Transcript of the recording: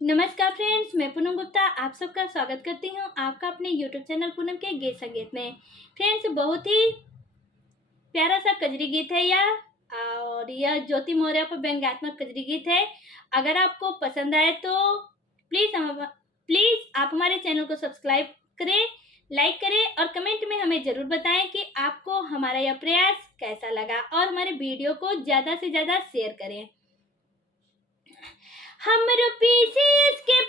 नमस्कार फ्रेंड्स, मैं पूनम गुप्ता आप सबका स्वागत करती हूँ आपका अपने यूट्यूब चैनल पूनम के गीत संगीत में। फ्रेंड्स, बहुत ही प्यारा सा कजरी गीत है यह और यह ज्योति मौर्य पर व्यंग्यात्मक कजरी गीत है। अगर आपको पसंद आए तो प्लीज़ आप हमारे चैनल को सब्सक्राइब करें, लाइक करें और कमेंट में हमें ज़रूर बताएं कि आपको हमारा यह प्रयास कैसा लगा और हमारे वीडियो को ज़्यादा से ज़्यादा शेयर करें। हमरो पीसीएस के